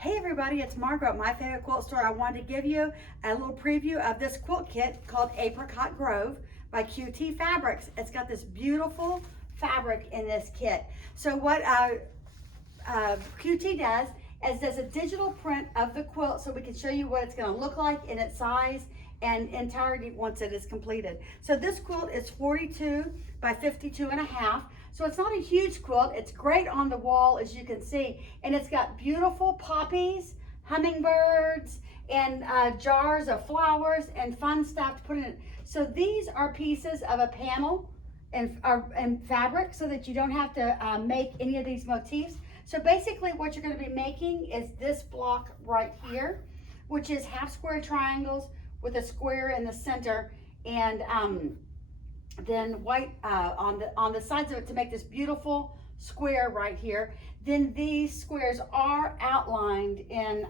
Hey everybody, it's Margo at My Favorite Quilt Store. I wanted to give you a little preview of this quilt kit called Apricot Grove by QT Fabrics. It's got this beautiful fabric in this kit. So what QT does a digital print of the quilt so we can show you what it's going to look like in its size and entirety once it is completed. So this quilt is 42 by 52 and a half. So it's not a huge quilt. It's great on the wall, as you can see. And it's got beautiful poppies, hummingbirds, and jars of flowers and fun stuff to put in it. So these are pieces of a panel and fabric so that you don't have to make any of these motifs. So basically what you're going to be making is this block right here, which is half square triangles with a square in the center, and then white on the sides of it to make this beautiful square right here. Then these squares are outlined in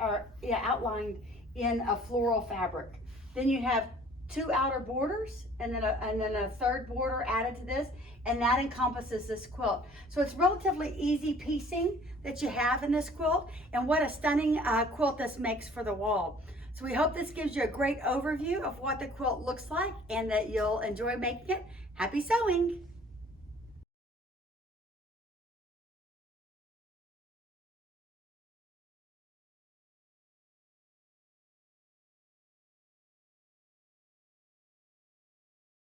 outlined in a floral fabric. Then you have two outer borders and then a third border added to this, and that encompasses this quilt. So it's relatively easy piecing that you have in this quilt, and what a stunning quilt this makes for the wall. So we hope this gives you a great overview of what the quilt looks like and that you'll enjoy making it. Happy sewing!